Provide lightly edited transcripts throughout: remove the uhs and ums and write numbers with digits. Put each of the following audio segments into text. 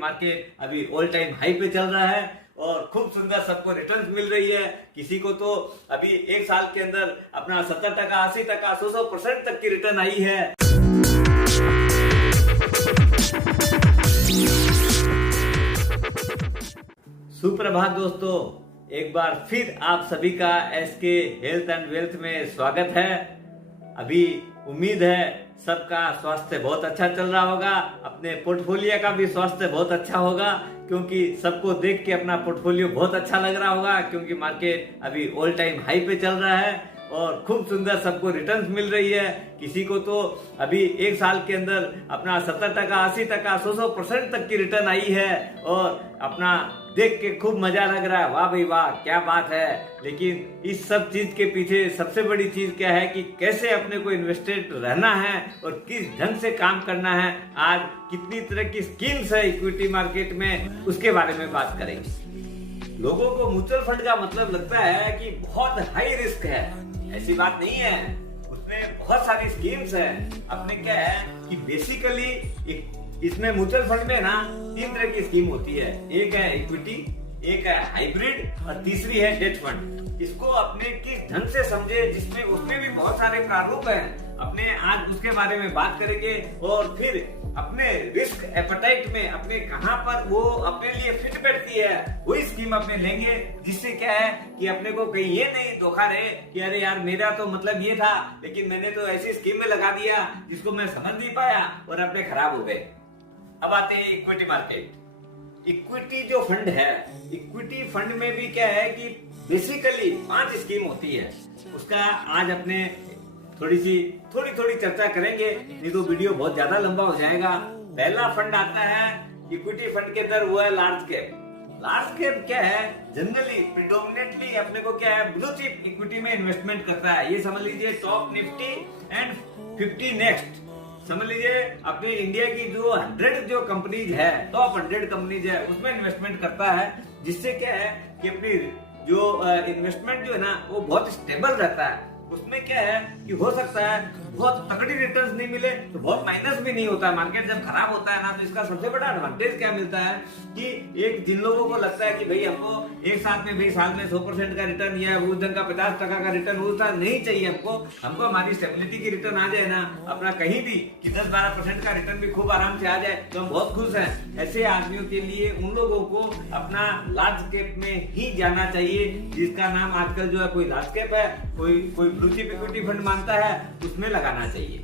Market अभी all time high पे चल रहा है और खूब सुंदर सबको रिटर्न्स मिल रही है। किसी को तो अभी एक साल के अंदर अपना 70%, 80%, 100% तक की रिटर्न आई है। सुप्रभात दोस्तों, एक बार फिर आप सभी का एसके हेल्थ एंड वेल्थ में स्वागत है। अभी उम्मीद है सबका स्वास्थ्य बहुत अच्छा चल रहा होगा, अपने पोर्टफोलियो का भी स्वास्थ्य बहुत अच्छा होगा, क्योंकि सबको देख के अपना पोर्टफोलियो बहुत अच्छा लग रहा होगा, क्योंकि मार्केट अभी ऑल टाइम हाई पे चल रहा है और खूब सुंदर सबको रिटर्न्स मिल रही है। किसी को तो अभी एक साल के अंदर अपना 70%, 80%, 100% तक की रिटर्न आई है और अपना देख के खूब मजा लग रहा है। वाह भाई वाह, क्या बात है। लेकिन इस सब चीज के पीछे सबसे बड़ी चीज क्या है कि कैसे अपने को इन्वेस्टेड रहना है और किस ढंग से काम करना है। आज कितनी तरह की स्कीम्स है इक्विटी मार्केट में, उसके बारे में बात करेंगे। लोगों को म्यूचुअल फंड का मतलब लगता है कि बहुत हाई रिस्क है, ऐसी बात नहीं है। उसमें बहुत सारी स्कीम्स है। अपने क्या है कि बेसिकली इसमें म्यूचुअल फंड में ना 3 तरह की स्कीम होती है। एक है इक्विटी, एक है हाइब्रिड और तीसरी है डेट फंड। इसको अपने किस ढंग से समझे, जिसमें उसमें भी बहुत सारे प्रारूप हैं। अपने आज उसके बारे में बात करेंगे और फिर अपने रिस्क एपेटाइट में अपने कहां पर वो अपने लिए फिट बैठती है वही स्कीम अपने लेंगे, जिससे क्या है कि अपने को कहीं ये नहीं धोखा रहे कि अरे यार मेरा तो मतलब ये था लेकिन मैंने तो ऐसी स्कीम में लगा दिया जिसको मैं समझ नहीं पाया और अपने खराब हो गए। अब आते हैं इक्विटी मार्केट। इक्विटी जो फंड है, इक्विटी फंड में भी क्या है कि बेसिकली 5 स्कीम होती है। उसका आज अपने थोड़ी चर्चा करेंगे, नहीं तो वीडियो बहुत ज्यादा लंबा हो जाएगा। पहला फंड आता है इक्विटी फंड के अंदर, वो है लार्ज कैप। लार्ज कैप क्या है, जनरली प्रिडोमिनेटली अपने को क्या है ब्लू चिप इक्विटी में इन्वेस्टमेंट करता है। ये समझ लीजिए टॉप निफ्टी एंड 50 नेक्स्ट, समझ लीजिए अपनी इंडिया की जो 100 जो कंपनीज है, टॉप 100 कंपनीज है, उसमें इन्वेस्टमेंट करता है। जिससे क्या है कि अपनी जो इन्वेस्टमेंट जो है ना वो बहुत स्टेबल रहता है। उसमें क्या है कि हो सकता है बहुत तगड़ी रिटर्न्स नहीं मिले तो बहुत माइनस भी नहीं होता है। मार्केट जब खराब होता है ना तो इसका सबसे बड़ा एडवांटेज क्या मिलता है कि एक जिन लोगों को लगता है कि भाई हमको एक साल में 100% का रिटर्न या उस ढंग का 50% का रिटर्न उतना नहीं चाहिए, हमको हमारी स्टेबिलिटी की रिटर्न आ जाए ना, अपना कहीं भी कि 10-12% का रिटर्न भी खूब आराम से आ जाए तो हम बहुत खुश हैं। ऐसे आदमियों के लिए उन लोगों को अपना लार्ज कैप में ही जाना चाहिए, जिसका नाम आजकल जो है कोई लार्ज कैप है, कोई ब्लू चिप इक्विटी फंड मानता है, उसमें लगाना चाहिए।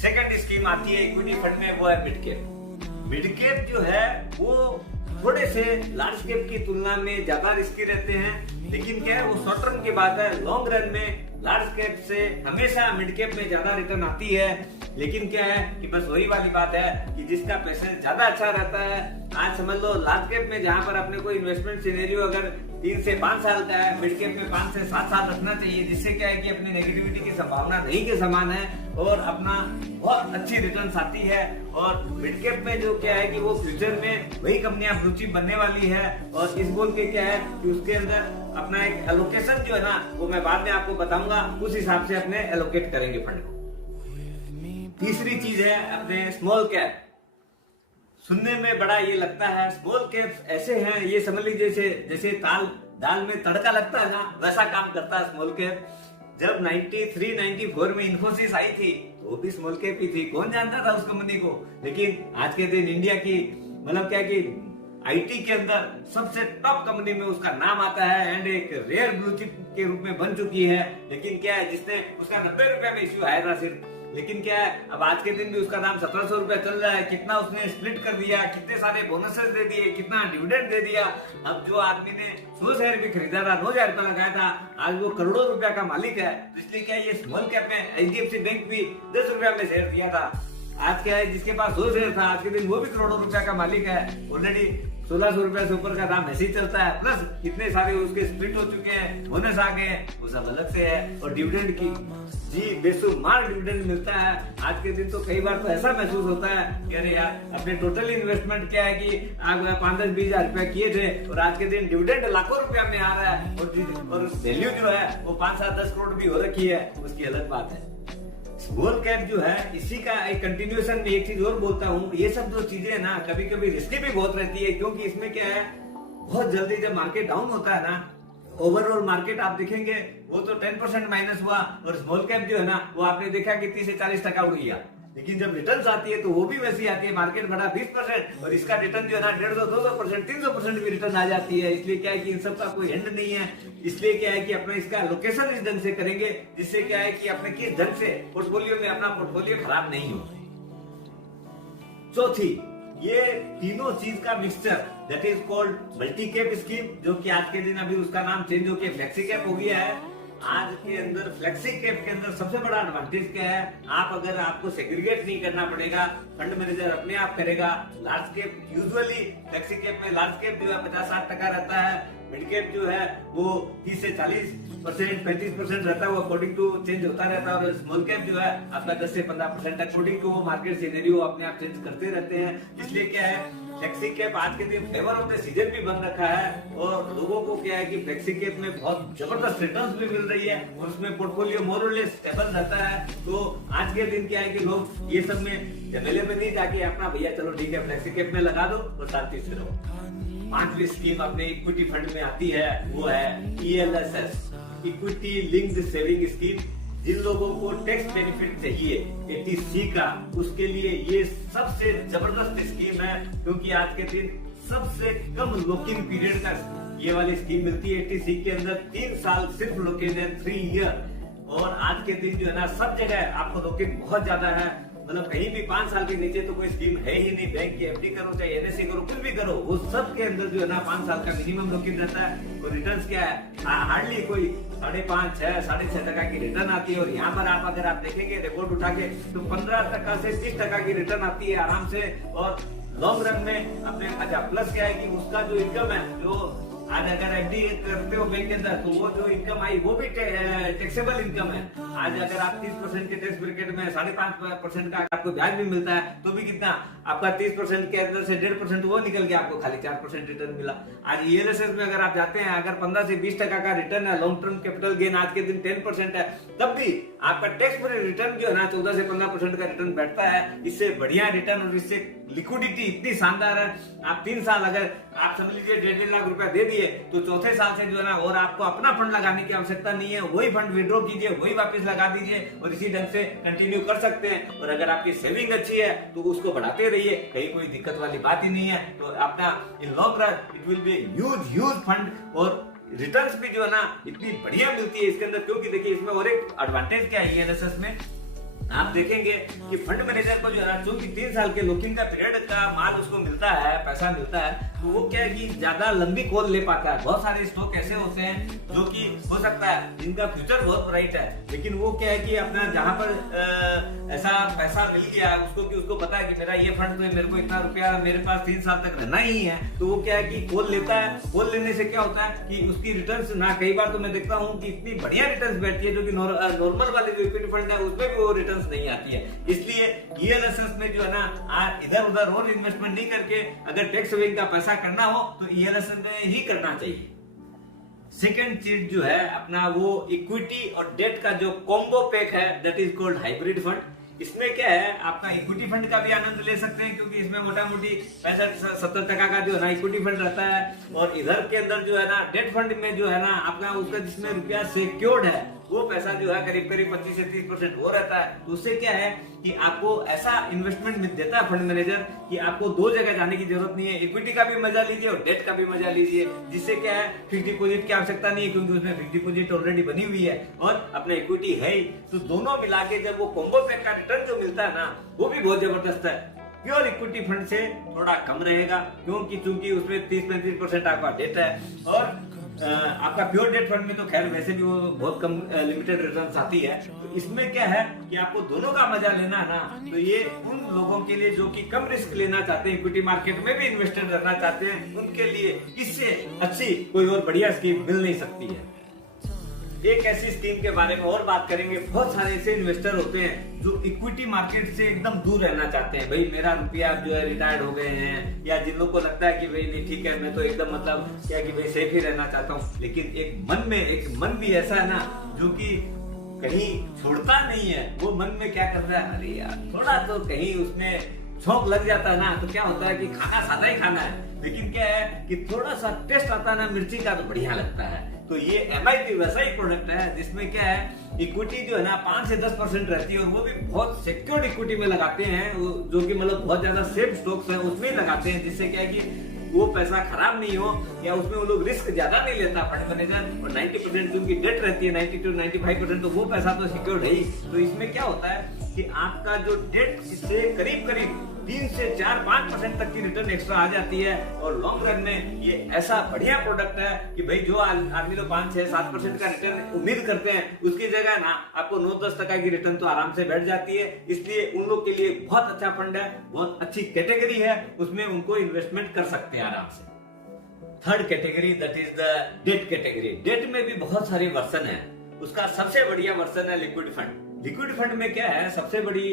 सेकंड स्कीम आती है इक्विटी फंड में, वो है मिड कैप। मिड कैप जो है वो थोड़े से लार्ज कैप की तुलना में ज्यादा रिस्की रहते हैं, लेकिन क्या है वो शॉर्ट टर्म की बात है। लॉन्ग रन में लार्ज कैप से हमेशा मिड कैप में ज्यादा रिटर्न आती है। लेकिन क्या है कि बस वही वाली बात है कि जिसका पैसेंस ज्यादा अच्छा रहता है। आज समझ लो लार्ज कैप में जहां पर अपने को इन्वेस्टमेंट सिनेरियो अगर 3 से 5 साल का है, मिड कैप में 5 से 7 साल रखना चाहिए, जिससे क्या है कि अपनी नेगेटिविटी की संभावना नहीं के समान है और अपना बहुत अच्छी रिटर्न्स आती है। और मिड कैप में जो क्या है कि वो फ्यूचर में वही कंपनियां ब्लू चिप बनने वाली है और इस बोल के क्या है कि उसके अंदर अपना एक एलोकेशन जो है ना वो मैं बाद में आपको बताऊंगा, उस हिसाब से अपने एलोकेट करेंगे फंड को। तीसरी चीज है अपने स्मॉल कैप। सुनने में बड़ा ये लगता है, स्मॉल कैप ऐसे हैं, ये समझ लीजिए जैसे दाल में तड़का लगता है ना, वैसा काम करता है स्मॉल कैप। जब 93-94 में इन्फोसिस आई थी तो वो भी स्मॉल कैप ही थी, कौन जानता था उस कंपनी को। लेकिन आज के दिन इंडिया की मतलब क्या कि आईटी के अंदर सबसे टॉप कंपनी में उसका नाम आता है एंड एक रेयर ब्लू चिप के रूप में बन चुकी है। लेकिन क्या है जिसने उसका 90 रुपए में इश्यू आया था सिर्फ, लेकिन क्या है अब आज के दिन भी उसका दाम 1700 रुपए चल रहा है। कितना उसने स्प्लिट कर दिया, कितने सारे बोनसेस दे दिए, कितना डिविडेंड दे दिया। अब जो आदमी ने 100 शेयर भी खरीदा था, 2000 रुपया लगाया था, आज वो करोड़ों रुपया का मालिक है। इसलिए क्या है ये स्मॉल कैप में एचडीएफसी बैंक भी 10 रुपया में शेयर दिया था। आज क्या है जिसके पास 100 शेयर था, आज के दिन वो भी करोड़ों रुपया का मालिक है। ऑलरेडी 1600 रुपया से ऊपर का दाम ऐसे ही चलता है, प्लस कितने सारे उसके स्प्लिट हो चुके हैं, बोनस आ गए हैं, वो सब अलग से है। और डिविडेंड की जी बेशुमार डिविडेंड मिलता है। आज के दिन तो कई बार तो ऐसा महसूस होता है कि अरे यार अपने टोटल इन्वेस्टमेंट क्या है कि आप 5-10-20 हजार रुपया किए थे और आज के दिन डिविडेंड लाखों रुपया में आ रहा है और वैल्यू जो है वो 5-7-10 करोड़ भी हो रखी है, उसकी अलग बात है। स्मॉल कैप जो है इसी का एक कंटिन्यूएशन में एक चीज और बोलता हूँ, ये सब जो चीजें ना कभी कभी रिस्की भी बहुत रहती है, क्योंकि इसमें क्या है बहुत जल्दी जब मार्केट डाउन होता है ना, ओवरऑल मार्केट आप देखेंगे वो तो 10% माइनस हुआ, और स्मॉल कैप जो है ना वो आपने देखा कि 30 से 40% उड़ गया। लेकिन जब रिटर्न्स आती है तो वो भी वैसी आती है, मार्केट बढ़ा 20% और इसका रिटर्न जो है ना 150-200%, 300% भी रिटर्न आ जाती है। इसलिए क्या है कि इन सब का कोई एंड नहीं है। इसलिए क्या है कि अपना इसका लोकेशन इस ढंग से करेंगे जिससे क्या है कि अपने किस ढंग से पोर्टफोलियो में अपना पोर्टफोलियो खराब नहीं हो। चौथी, ये तीनों चीज का mixture that is called multi cap scheme, जो कि आज के दिन अभी उसका नाम चेंज होकर फ्लेक्सी कैप हो गया है। आज के अंदर फ्लेक्सी कैप के अंदर सबसे बड़ा एडवांटेज क्या है, आप अगर आपको सेग्रीगेट नहीं करना पड़ेगा, फंड मैनेजर अपने आप करेगा। Large cap usually flexi cap में लार्ज कैप जो है 50-60% रहता है, मिड कैप जो है वो 30 से 40%, 35% रहता है, वो अकॉर्डिंग टू चेंज होता रहता है। और स्मॉल कैप जो है आपका 10 से 15% अकॉर्डिंग टू वो मार्केट सिनेरियो अपने आप चेंज करते रहते हैं। इसलिए क्या है फ्लेक्सी कैप आज के दिन फ्लेवर ऑफ द सीजन भी बन रखा है, और लोगों को क्या है कि फ्लेक्सी कैप में बहुत जबरदस्त रिटर्न्स भी मिल रही है और उसमें पोर्टफोलियो मोर और लेस स्टेबल रहता है। तो आज के दिन क्या है कि लोग ये सब में झमेले में नहीं जाके अपना भैया चलो ठीक है फ्लेक्सी कैप में लगा दो और शांति से रहो। 5वीं स्कीम अपने इक्विटी फंड में आती है, वो है ELSS, equity linked saving scheme. जिन लोगों को टैक्स बेनिफिट चाहिए 80C का, उसके लिए ये सबसे जबरदस्त स्कीम है, क्योंकि आज के दिन सबसे कम लॉकिंग पीरियड का ये वाली स्कीम मिलती है 80C के अंदर। 3 साल सिर्फ लॉकिंग है, 3 ईयर। और आज के दिन जो है ना सब जगह आपको लॉकिंग बहुत ज्यादा है, मतलब कहीं भी 5 साल के नीचे तो कोई स्कीम है ही नहीं। बैंक की FD करो चाहे NSE करो कुछ भी करो, वो सब के अंदर जो है ना 5 साल का मिनिमम लॉकिंग रहता है। और रिटर्न्स क्या है, हार्डली कोई 5.5, 6, 6.5% की रिटर्न आती है। और यहाँ पर आप अगर आप देखेंगे रिपोर्ट उठा के तो 15% से 30% की रिटर्न आती है आराम से। और लॉन्ग रन में अपने अच्छा प्लस क्या है कि उसका जो इनकम है, जो आज अगर FD करते हो बैंक के अंदर तो वो जो इनकम आई वो भी टैक्सेबल इनकम है। आज अगर आप 30% के टैक्स ब्रैकेट में 5.5% का आपको ब्याज भी मिलता है तो भी कितना आपका 30% के अंदर से 1.5% वो निकल गया, आपको खाली 4% रिटर्न मिला। आज ELSS में अगर आप जाते हैं, अगर 15 से 20% का रिटर्न है, लॉन्ग टर्म कैपिटल गेन आज के दिन 10% है, तब भी आपका टैक्स फ्री रिटर्न जो है ना 14 से 15% का रिटर्न बैठता है। इससे बढ़िया रिटर्न और इससे लिक्विडिटी इतनी शानदार है। आप 3 साल अगर आप समझ लीजिए 1.5 लाख रुपया दे दिए तो चौथे साल से जो है ना और आपको अपना फंड लगाने की आवश्यकता नहीं है, वही फंड विड्रॉ कीजिए, वही वापस लगा दीजिए और इसी ढंग से कंटिन्यू कर सकते हैं। और अगर आपकी सेविंग अच्छी है तो उसको बढ़ाते रहिए, कहीं कोई दिक्कत वाली बात ही नहीं है। तो अपना in long run it will be huge fund, और रिटर्न्स भी जो है ना इतनी बढ़िया मिलती है इसके अंदर। क्योंकि देखिए इसमें और एक एडवांटेज क्या है ELSS में, आप देखेंगे कि फंड मैनेजर को जो है ना चूंकि 3 साल के लॉकिंग का पीरियड का माल उसको मिलता है, पैसा मिलता है, तो वो क्या है कि ज्यादा लंबी कॉल ले पाता है। बहुत सारे स्टॉक ऐसे होते हैं जो कि हो सकता है जिनका फ्यूचर बहुत ब्राइट है, लेकिन वो क्या है कि अपना जहां पर ऐसा पैसा मिल गया उसको कि उसको पता है कि मेरा ये फंड में मेरे को इतना रुपया मेरे पास 3 साल तक रहना ही है, तो वो क्या है कि कॉल लेता है। कॉल लेने से क्या होता है कि उसकी रिटर्न्स ना कई बार तो मैं देखता हूँ कि इतनी बढ़िया रिटर्न्स बैठती है जो कि नॉर्मल वाले जो इक्विटी फंड है उसमें भी वो रिटर्न्स नहीं आती है। इसलिए ELSS में जो है ना इधर उधर और इन्वेस्टमेंट नहीं करके अगर टैक्स सेविंग का पैसा करना हो तो ELSS में ही करना चाहिए। सेकेंड चीज जो है अपना वो इक्विटी और डेट का जो कॉम्बो पैक है that is called hybrid fund. इसमें क्या है आपका इक्विटी फंड का भी आनंद ले सकते हैं, क्योंकि इसमें मोटा मोटी 65-70% का जो है ना इक्विटी फंड रहता है। और इधर के अंदर जो है ना डेट फंड में जो है ना आपका उसका जिसमें रुपया सिक्योर्ड है वो पैसा जो है करीब 25 से 30% वो रहता है। तो उससे क्या है कि आपको ऐसा इन्वेस्टमेंट मिल देता है फंड मैनेजर कि आपको 2 जगह जाने की जरूरत नहीं है, इक्विटी का भी मजा लीजिए और डेट का भी मजा लीजिए। जिससे क्या है फिक्स डिपोजिट की आवश्यकता नहीं है, क्योंकि उसमें फिक्स डिपोजिट ऑलरेडी बनी हुई है और अपना इक्विटी है ही। तो दोनों मिला के जब वो कॉम्बो पैक का रिटर्न जो मिलता है ना वो भी बहुत जबरदस्त है। प्योर इक्विटी फंड से थोड़ा कम रहेगा, क्योंकि चूंकि उसमें 30-35% आपका डेट है, और आपका प्योर डेट फंड में तो खैर वैसे भी वो बहुत कम लिमिटेड रिटर्न्स आती है। तो इसमें क्या है कि आपको दोनों का मजा लेना है ना, तो ये उन लोगों के लिए जो कि कम रिस्क लेना चाहते हैं, इक्विटी मार्केट में भी इन्वेस्टेड रहना चाहते हैं, उनके लिए इससे अच्छी कोई और बढ़िया स्कीम मिल नहीं सकती है। एक ऐसी स्कीम के बारे में और बात करेंगे, बहुत सारे ऐसे इन्वेस्टर होते हैं जो इक्विटी मार्केट से एकदम दूर रहना चाहते हैं। भाई मेरा रुपया जो है रिटायर्ड हो गए हैं, या जिन लोगों को लगता है कि भाई नहीं ठीक है मैं तो एकदम मतलब क्या कि भाई सेफ ही रहना चाहता हूँ, लेकिन एक मन भी ऐसा है ना जो कि कहीं छोड़ता नहीं है, वो मन में क्या करता है, अरे यार थोड़ा तो कहीं उसमें शौक लग जाता है ना, तो क्या होता है कि खाना सादा ही खाना है, लेकिन क्या है कि थोड़ा सा टेस्ट आता है ना मिर्ची का, तो बढ़िया लगता है। तो ये MIP वैसा ही प्रोडक्ट है जिसमें क्या है, इक्विटी जो है ना 5 से 10% रहती है, और वो भी बहुत सिक्योर्ड इक्विटी में लगाते हैं, जो कि मतलब बहुत ज्यादा सेफ स्टॉक्स है उसमें लगाते हैं, जिससे क्या है कि वो पैसा खराब नहीं हो, या उसमें वो लोग रिस्क ज्यादा नहीं लेता फंड मैनेजर, और 90% उनकी डेट रहती है, 90 to 95%, तो वो पैसा तो सिक्योर्ड है ही। तो इसमें क्या होता है कि आपका जो डेट इससे करीब करीब 3 से 4-5% तक की रिटर्न एक्स्ट्रा आ जाती है, और लॉन्ग रन में ये ऐसा बढ़िया प्रोडक्ट है कि भाई जो आदमी लोग 5-6-7% का रिटर्न उम्मीद करते हैं, उसकी जगह ना आपको 9-10% की रिटर्न तो आराम से बैठ जाती है। इसलिए उन लोग के लिए बहुत अच्छा फंड है, बहुत अच्छी कैटेगरी है, उसमें उनको इन्वेस्टमेंट कर सकते हैं आराम से। Third category that is the date category. Date में भी बहुत सारे वर्जन है, उसका सबसे बढ़िया वर्जन है लिक्विड फंड। लिक्विड फंड में क्या है, सबसे बड़ी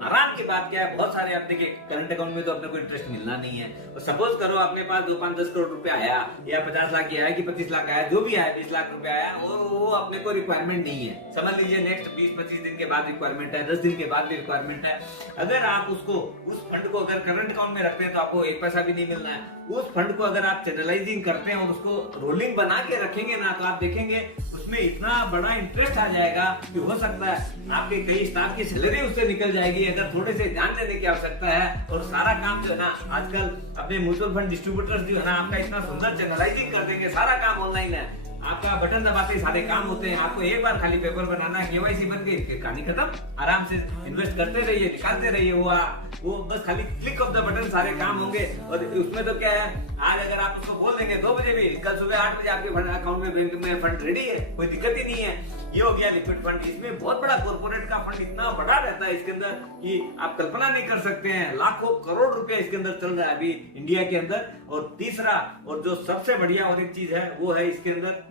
आराम की बात क्या है, बहुत सारे अपने के करंट अकाउंट में तो अपने को इंटरेस्ट मिलना नहीं है, और सपोज करो अपने पास 2-5-10 करोड़ रुपया आया, या 50 लाख आया कि 25 लाख आया, जो भी आया 20 लाख रुपया आया, वो अपने को रिक्वायरमेंट नहीं है। समझ लीजिए नेक्स्ट 20-25 दिन के बाद रिक्वायरमेंट है, 10 दिन के बाद भी रिक्वायरमेंट है। अगर आप उसको उस फंड को अगर करंट अकाउंट में रखते हैं तो आपको 1 पैसा भी नहीं मिलना है। उस फंड को अगर आप चैनलाइजिंग करते हैं और उसको रोलिंग बना के रखेंगे ना, तो आप देखेंगे उसमें इतना बड़ा इंटरेस्ट आ जाएगा कि हो सकता है आपके कई स्टाफ की सैलरी उससे निकल जाएगी, अगर थोड़े से ध्यान देने की आवश्यकता है। और सारा काम जो है ना, आजकल अपने म्यूचुअल फंड डिस्ट्रीब्यूटर्स जो है ना, आपका इतना सुंदर चैनलाइजिंग कर देंगे, सारा काम ऑनलाइन है, आपका बटन दबाते ही सारे काम होते हैं। आपको एक बार खाली पेपर बनाना है, KYC बन गई, फिर कहानी खत्म। आराम से इन्वेस्ट करते रहिए, निकालते रहिए, वो बस खाली क्लिक ऑफ द बटन सारे काम होंगे। और उसमें तो क्या है, आज अगर आप उसको बोल देंगे 2 बजे भी, कल सुबह 8 बजे आपके अकाउंट में बैंक में फंड रेडी है, कोई दिक्कत ही नहीं है। ये हो गया लिक्विड फंड। इसमें बहुत बड़ा कॉर्पोरेट का फंड इतना बड़ा रहता है इसके अंदर कि आप कल्पना नहीं कर सकते हैं, लाखों करोड़ रुपया इसके अंदर चल रहा है अभी इंडिया के अंदर। और तीसरा और जो सबसे बढ़िया और एक चीज है, वो है इसके अंदर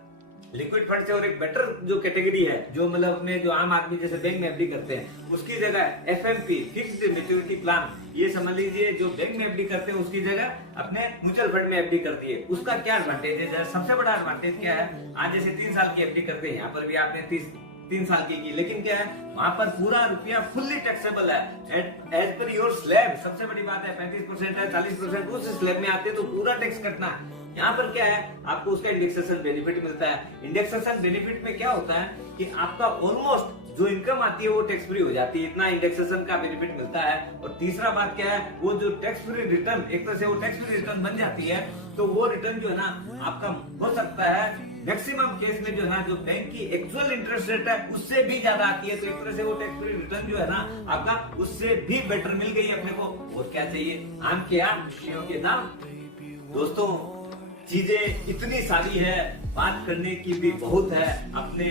लिक्विड फंड से और एक बेटर जो कैटेगरी है, जो मतलब अपने जो आम आदमी जैसे बैंक में FD करते हैं, उसकी जगह FMP फिक्स्ड मैच्योरिटी प्लान, ये समझ लीजिए जो बैंक में FD करते हैं उसकी जगह अपने म्यूचुअल फंड में FD कर दिए। उसका क्या एडवांटेज है, सबसे बड़ा एडवांटेज क्या है, आज जैसे 3 साल की FD करते हैं, यहाँ पर भी आपने 3 साल की, लेकिन क्या है वहां पर पूरा रुपया फुल्ली टैक्सेबल है एज पर योर स्लैब। सबसे बड़ी बात है 35% है, 40% उस स्लैब में आते हैं, तो पूरा टैक्स कटना है। यहाँ पर क्या है, आपको उसका इंडेक्सेशन बेनिफिट मिलता है। इंडेक्सेशन बेनिफिट में क्या होता है कि आपका ऑलमोस्ट जो इनकम आती है वो टैक्स फ्री हो जाती है, इतना इंडेक्सेशन का बेनिफिट मिलता है। और तीसरा बात क्या है, वो जो टैक्स फ्री रिटर्न, एक तरह से वो टैक्स फ्री रिटर्न बन जाती है, तो वो रिटर्न जो है ना आपका हो सकता है मैक्सिमम केस में जो है ना, जो बैंक की एक्चुअल इंटरेस्ट रेट है उससे भी ज्यादा आती है। तो एक तरह से वो टैक्स फ्री रिटर्न जो है ना आपका, उससे भी बेटर मिल गई अपने को। और क्या चाहिए, आम के आम खुशियों के दाम। दोस्तों चीजें इतनी सारी है, बात करने की भी बहुत है। अपने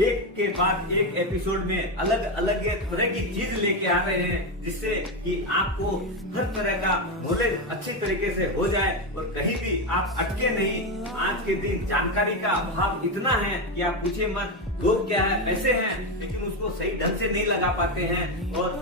एक के बाद एक एपिसोड में अलग अलग तरह की चीज लेके आ रहे हैं, जिससे कि आपको हर तरह का नॉलेज अच्छी तरीके से हो जाए और कहीं भी आप अटके नहीं। आज के दिन जानकारी का अभाव इतना है कि आप पूछे मत। लोग क्या है, वैसे हैं लेकिन उसको सही ढंग से नहीं लगा पाते हैं, और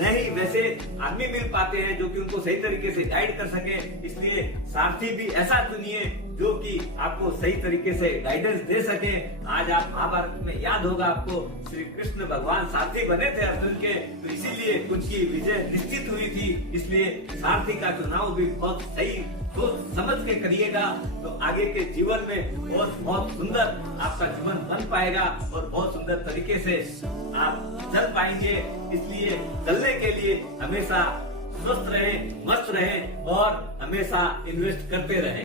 न ही वैसे आदमी मिल पाते हैं जो कि उनको सही तरीके से गाइड कर सके। इसलिए सारथी भी ऐसा चुनिए जो कि आपको सही तरीके से गाइडेंस दे सके। आज आप महाभारत में याद होगा आपको, श्री कृष्ण भगवान सारथी बने थे अर्जुन के, तो इसीलिए उनकी विजय निश्चित हुई थी। इसलिए सारथी का चुनाव भी बहुत सही तो समझ के करिएगा, तो आगे के जीवन में बहुत सुंदर आपका जीवन बन पाएगा और बहुत सुंदर तरीके से आप चल पाएंगे। इसलिए चलने के लिए हमेशा स्वस्थ रहें, मस्त रहें और हमेशा इन्वेस्ट करते रहें।